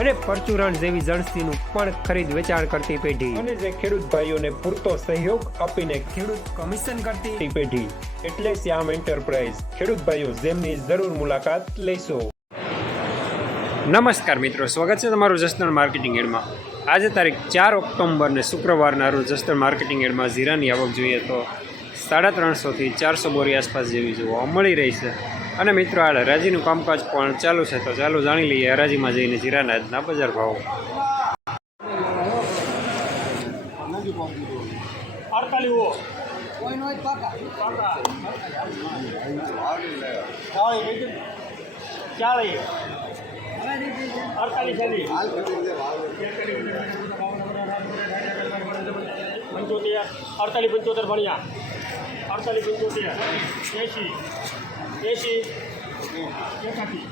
અને પરચુરણ જેવી જણસીનું પણ ખરીદ વેચાણ કરતી પેઢી. અને જે ખેડૂત ભાઈઓને પૂરતો સહયોગ આપીને ખેડૂત કમિશન કરતી પેઢી. એટલે શ્યામ એન્ટરપ્રાઇઝ. ખેડૂત ભાઈઓ જેમની જરૂર મુલાકાત લેશો. નમસ્કાર મિત્રો સ્વાગત છે તમારું જસદણ માર્કેટિંગ એડમાં. આજે તારીખ ચાર ઓક્ટોમ્બર ને શુક્રવારના રોજ જસદણ માર્કેટિંગ એડમાં જીરાની આવક જોઈએ તો સાડા ત્રણસોથી ચારસો બોરી આસપાસ જેવી જોવા મળી રહી છે. અને મિત્રો આ હરાજીનું કામકાજ પણ ચાલુ છે, તો ચાલુ જાણી લઈએ હરાજીમાં જઈને જીરાના આજના બજાર ભાવ. પંચોતેર, અડતાલીસ પંચોતેર ભણ્યા. અડતાલીસ પંચોતેર, એંશી. એંશી. એકાસી.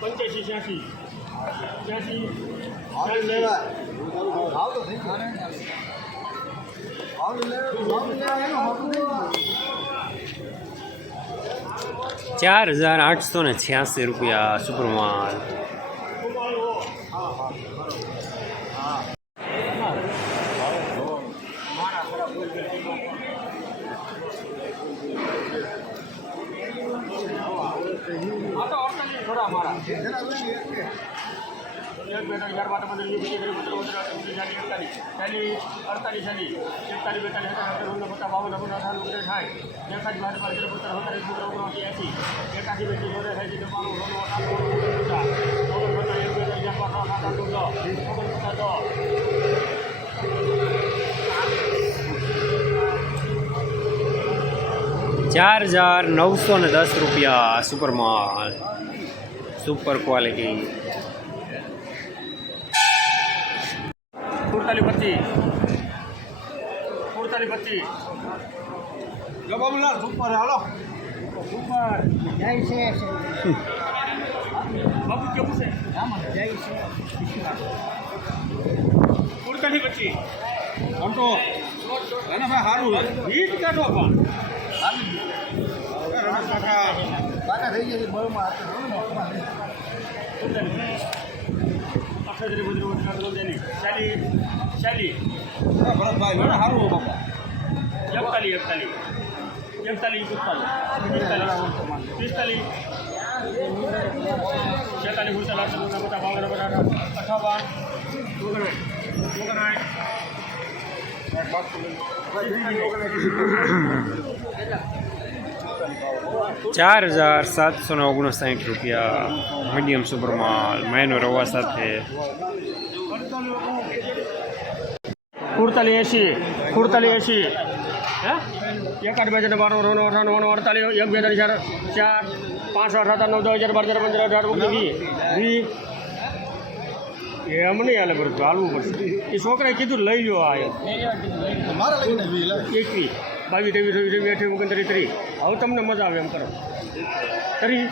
પંચ્યાસી છ્યાસી. છ્યાસી ચાર હજાર આઠસો ને છ્યાસી રૂપિયા સુપરમાલ. આ તો અડતાલીસ થોડા મારા એક બેટા હજાર વીસ પચીસ ત્રીસ પચાસ પચાસ ચાલીસ એકતાલીસ ચાલીસ અડતાલીસ ચાલીસ એકતાલીસ બેતાલીસ અઢાર ઓગણ પચાસ બાવન ઓગણ અઠાવન ઓગણ સાઠ એકાસી બાર બાર તેર પચાસ સત્તાવીસ સત્તર ઓગણ એસી અઠાવન ઓગણ પચાસ ઓગણ પચાસ એક બેટા હજાર સાત આઠ ચાર હજાર નવસો ને દસ રૂપિયા સુપર માલ સુપર ક્વોલિટી સુડતાલીસ પચીસ સુડતાલીસ પચીસ જવાબદાર સુપર હાલો સુપર બાબુ કેવું છે? સુડતાલીસ પચીસ તો એને ભાઈ સારું છે વીસ કાઢો પણ. એ રમેશ કાકા અક્ષરી બધું ચાલી ચાલી ચાલી ભરતભાઈ સારું બાપા એકતાલીસ એકતાલીસ એકતાલીસ પિસ્તાલીસ પિસ્તાલીસ છેતાલીસ ઉડતાલીસ અડતાલીસ પચાસ બાવન પચાસ અઠાવન ઓગણ ઓગણ ચાર હજાર સાતસો ને ઓગણસાઠ રૂપિયા મીડિયમ સુપરમાલ મહેનો રવા સાથે કુડતાલી એસી કુડતાલી એસી એકાદ બે હજાર બાર રોનો અઠાણું નવ્વાણું અડતાલીસ એક બે હજાર ચાર ચાર પાંચસો સાત નવ દસ હજાર બાર હજાર પંદર હજાર ઓગણીસ વીસ એમ નહીં હાલે બધું હાલવું પડશે. એ છોકરાએ કીધું લઈ લો આ એકવી. બાવી તેવી રવી રવી અઠવી ઓગણત્રીસ ત્રી હવે તમને મજા આવે એમ કરો. ત્રીસ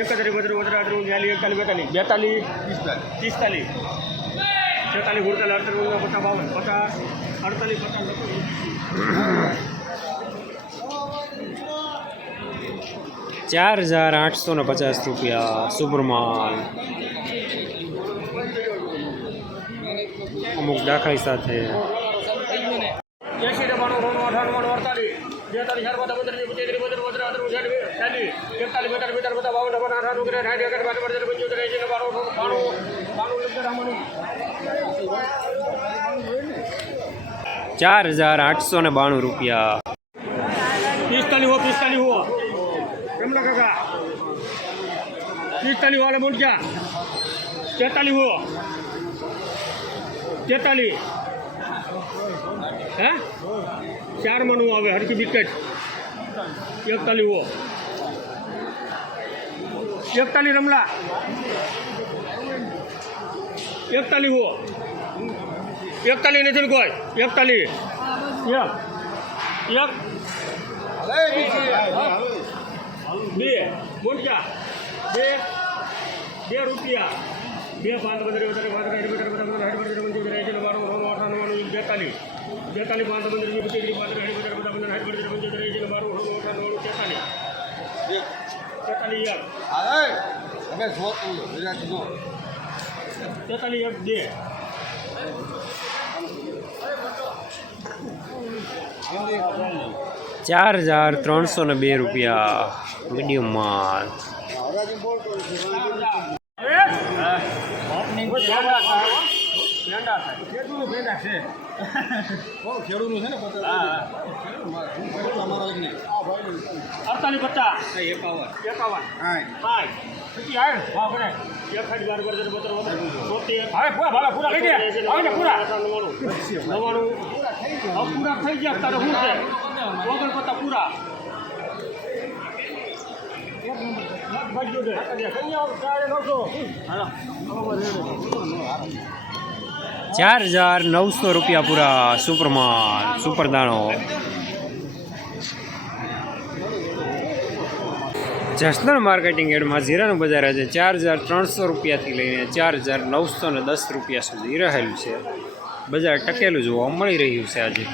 એકત્રીસ બત્રીસ બત્રીસ અઠાવીસ ચાલીસ એકતાલીસ બેતાલીસ. બેતાલીસ. પિસ્તાલીસ. છેતાલીસ ઉડતાલીસ અડતાલીસ ઓગણ પચાસ બાવન પચાસ. અડતાલીસ પચાસ ચાર હજાર આઠસો ને પચાસ રૂપિયા સુપરમાલ અમુક દાખલાઈ સાથે. અડતાલીસ બેતાલીસ ચાર બધા પંદર પચીસ ત્રીસ બત્રીસ બત્રીસ અઠાણું ચાલીસ બધા બાવન અઠાવન અઠાણું સાઠ એકાદ બાર પંદર પંચોતેર ચાર હજાર આઠસો ને બાણું રૂપિયા. પિસ્તાલીસ હો પિસ્તાલીસ હો. કેમલા કાકા? પિસ્તાલીસ વાળે ક્યાં તેતાલીસ હો. તેતાલીસ. હે? ચાર મણું આવે હરકી વિકેટ. એકતાલીસ હો એકતાલીસ રમલા. એકતાલીસ હો એકતાલીસ નથી ને કોઈ? એકતાલીસ. એક. બે. મોટા બે. બે રૂપિયા. બે પાંચ પંદર વધારે પાંચ સાઠ પચાસ પચાસ પચાસ સાઠ પચાસ પંચોતેર એંસી નવ્વાણું નવ્વાણું અઠાણું નવ્વાણું બેતાલીસ. બેતાલીસ, પાંચ, પંદર, વીસ, પચીસ પાંચ સાઠ પચાસ પચાસ પંદર સાઠ પચાસ પંચોતેર એંસી નવ્વાણું નવ્વાણું અઠાણું નવ્વાણું તેતાલીસ તેતાલીસ એક તેતાલીસ એક બે. ચાર હજાર ત્રણસો ને બે રૂપિયા મીડિયમ માલ. અડતાલીસ પચાસ. એકાવન. એકાવન. પાંચ પછી આવે ભાવ કરે એક સાઈડ બાર બાર બતર હવે પૂરા ભાવે પૂરા કહી દે હવે ને પૂરા નવ્વાણું નવ્વાણું પૂરા થઈ ગયા. તારે શું છે? ઓગણ પત્તા પૂરા ભાગ્યો દે કઈ આવો ચારે હજાર નવસો રૂપિયા પૂરા સુપરમાન સુપરદાણો સુપર જસદણ માર્કેટિંગ એડમાં જીરાનું બજાર આજે ચાર હજાર ત્રણસો રૂપિયાથી લઈને ચાર હજાર નવસો ને દસ રૂપિયા સુધી રહેલું છે. બજાર ટકેલું જોવા મળી રહ્યું છે આજે.